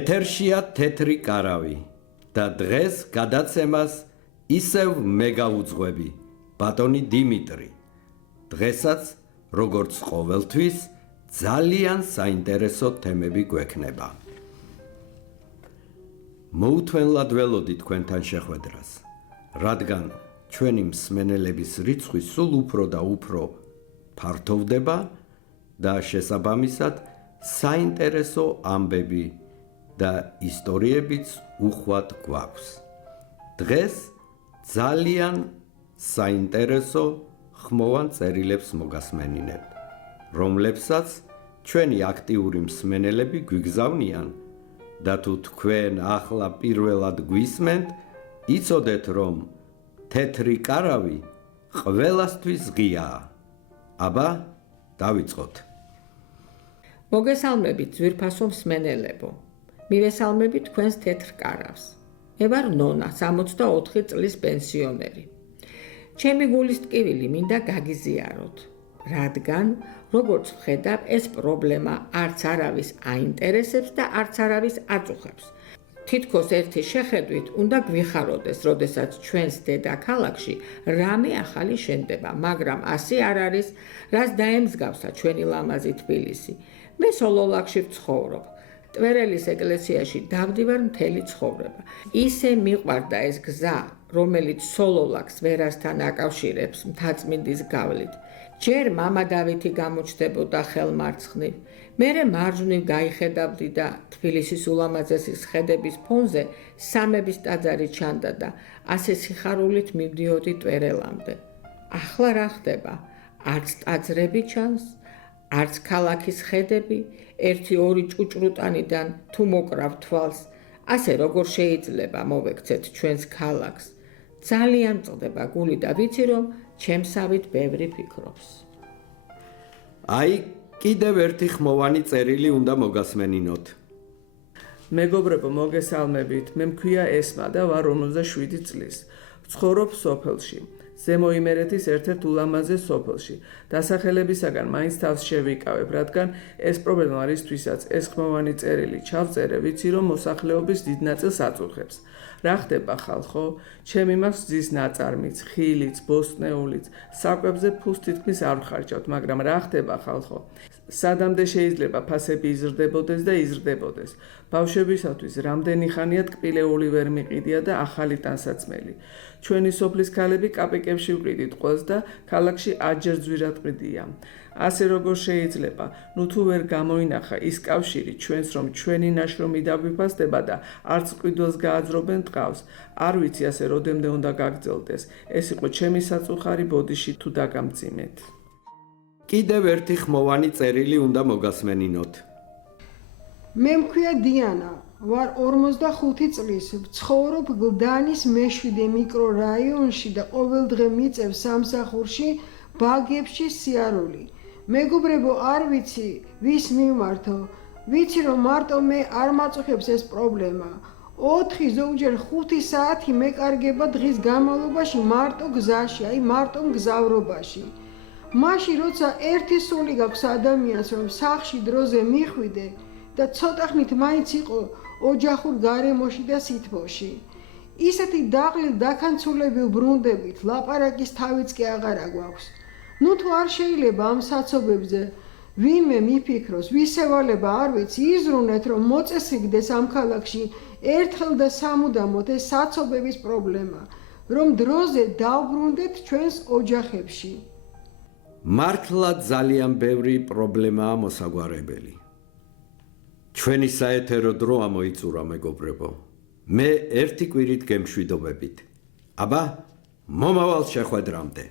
ეთერშია თეთრი კარავი და დღეს გადაცემას ისევ მე გავუძღვები, ბატონი დიმიტრი. დღესაც, როგორც ყოველთვის, ძალიან საინტერესო თემები გვექნება. მოუთმენლად ველოდი თქვენთან შეხვედრას, რადგან ჩვენი მსმენელების რიცხვი სულ უფრო და უფრო ფართოვდება და შესაბამისად საინტერესო ამბები და ისტორიებიც უხვად გვაქვს. დღეს ძალიან საინტერესო ხმოვან წერილებს მოგასმენინებ, რომლებსაც ჩვენი აქტიური მსმენელები გვიგზავნიან და თუ თქვენ ახლა პირველად გვისმენთ, იცოდეთ, რომ თეთრი კარავი ყველასთვის ღიაა. აბა, დავიწყოთ. მოგესალმებით ძვირფასო მსმენელებო. მივესალმებით თქვენს თეთრ კარავს. მე ვარ ნონა, 64 წლის პენსიონერი. ჩემი გულის ტკივილი მინდა გაგიზიაროთ, რადგან, როგორც ვხედავ, ეს პრობლემა არც არავის აინტერესებს და არც არავის აწუხებს. თითქოს ერთი შეხედვით უნდა გვიხაროდეს, როდესაც ჩვენს დედაქალაქში რამე ახალი შენდება, მაგრამ ასე არ არის, რაც დაემსგავსა ჩვენი ლამაზი თბილისი. მე სოლოლაკში ვცხოვრობ. ტვერელის ეკლესიაში დავდივარ მთელი ცხოვრება. ისე მიყვარდა ეს გზა, რომელიც სოლოლაკს ვერასთან აკავშირებს მთაწმინდის გავლით. ჯერ მამა დავითი გამოჩნდებოდა ხელმარცხნივ, მერე მარჯვნივ გაიხედავდი და თბილისის ულამაზესი ხედების ფონზე სამების ტაძარი ჩანდა და ასე სიხარულით მივდიოდი ტვერელამდე. ახლა რა ხდება? არც ტაძრები ჩანს, არც ქალაქის ხედები, 1-2 ჭუჭრუტანიდან თუ მოკრავ თვალს, ასე როგორ შეიძლება მოვექცეთ ჩვენს ქალაქს. ძალიან მწყდება გული და ვიცი, რომ ჩემსავით ბევრი ფიქრობს. აი, კიდევ ერთი ხმოვანი წერილი უნდა მოგასმენინოთ. მეგობრებო, მოგესალმებით. მე მქვია ესმა და ვარ 57 წლის. ვცხოვრობ სოფელში. ზემო იმერეთის ერთ-ერთ ულამაზეს სოფელში. დასახელებისაგან მაინც თავს შევიკავებ, რადგან ეს პრობლემა არისთვისაც ეს ხმოვანი წერილი ჩავწერე, ვიცი რომ მოსახლეობის დიდ ნაწილს აწუხებს. რა ხდება ხალხო? ჩემი მაქვს ძის ნაწარმიც, ხილიც, ბოსტნეულიც, საკვებზე ფულს თითქმის არ ვხარჯავთ, მაგრამ რა ხდება ხალხო? სადამდე შეიძლება ფასები იზრდებოდეს და იზრდებოდეს. ბავშვებისათვის რამდენი ხანია ტკბილეული ვერ მიყიდია და ახალი ტანსაცმელი. ჩვენი სოფლის ქალები კაპიკებში ვყიდით ყველს და ქალაქში აჯერ ძვირად ყიდია. ასე როგორ შეიძლება, ნუ თუ ვერ გამოინახა ის კავშირი ჩვენს, რომ ჩვენი ნაშრომი დაგვიფასდება და არც ყიდველს გააძრობენ ტყავს. არ ვიცი ასე როდემდე უნდა გაგრძელდეს. ეს იყო ჩემი საწუხარი ბოდიში თუ დაგამძიმეთ. კიდევ ერთი ხმოვანი წერილი უნდა მოგასმენინოთ. მე მქვია დიანა, ვარ 45 წლის, ვცხოვრობ გლდანის მე-7 მიკრორაიონში და ყოველდღე მიწევ სამსახურში ბაგებში სიარული. მეგობრებო, არ ვიცი, ვის მივმართო. ვიცი, რომ მარტო მე არ მაწუხებს ეს პრობლემა. 4 ზოგჯერ 5 საათი მეკარგება დღის განმავლობაში მარტო გზაში, აი მარტო მგზავრობაში. მაშინ როცა ერთი სული გაქვს ადამიანს, რომ სახლში დროზე მიხვიდე და ცოტა ხნით მაინც იყო ოჯახურ გარემოში და სითბოში. ისეთი დაღლილ დაქანცულები ვბრუნდებით, ლაპარაკის თავიც კი აღარა გვაქვს. ნუ თუ არ შეიძლება ამ საცობებზე ვინმე მიფიქროს, ვისევალება არ ვიცი, იზრუნეთ, რომ მოწესრიგდეს ამ ქალაქში ერთხელ და სამუდამოდ ეს საცობების პრობლემა, რომ დროზე დავბრუნდეთ ჩვენს ოჯახებში. მართლა ძალიან ბევრი პრობლემაა მოსაგვარებელი. ჩვენი საეთერო დრო ამოიწურა, მეგობრებო. მე ერთი კვირით გემშვიდობებით. აბა, მომავალ შეხვედრამდე.